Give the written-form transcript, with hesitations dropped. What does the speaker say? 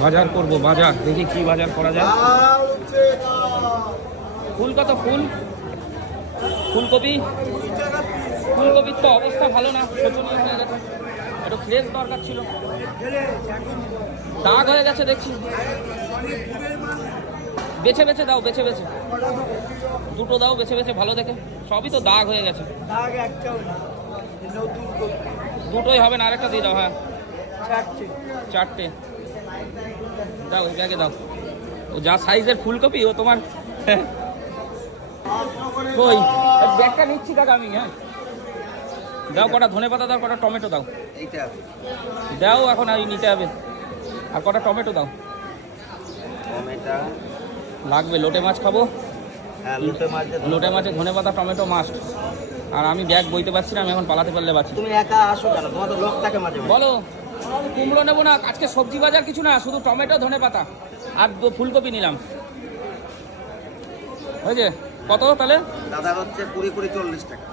বাজার করব, বাজার দেখি কি বাজার করা যায়। ফুল কত? ফুলকপি, ফুলকপির তো অবস্থা ভালো না, শোচনীয় হয়ে গেছে। একটু ফ্রেশ দরকার ছিল, দাগ হয়ে গেছে দেখছি। বেছে বেছে দাও, বেছে বেছে দুটো দাও, বেছে বেছে ভালো দেখে। সবই তো দাগ হয়ে গেছে। দুটোই হবে না, আরেকটা দিয়ে দাও। হ্যাঁ, চারটে দাও, এই ব্যাগে দাও। ও যা সাইজের ফুলকপি ও তোমার। ওই ব্যাগটা নিচ্ছি কাকা আমি। হ্যাঁ দাও, কটা ধনেপাতা দাও, কটা টমেটো দাও। দাও এখন আর নিতে হবে। আর কটা টমেটো দাও। লাগবে, লোটে মাছ খাবো। লোটে মাছে ধনেপাতা টমেটো মাস্ট। আর আমি ব্যাগ বইতে পারছি না, আমি এখন পালাতে পারলে বাঁচি। তুমি একা আসো কেন? তোমার তো লোক থাকে মাঝে মাঝে। বলো, কুমড়ো নেবো না আজকে, সবজি বাজার কিছু না, শুধু টমেটো ধনেপাতা আর ফুলকপি নিলাম। হয়েছে কত তাহলে? দাদা হচ্ছে 20-40 টাকা।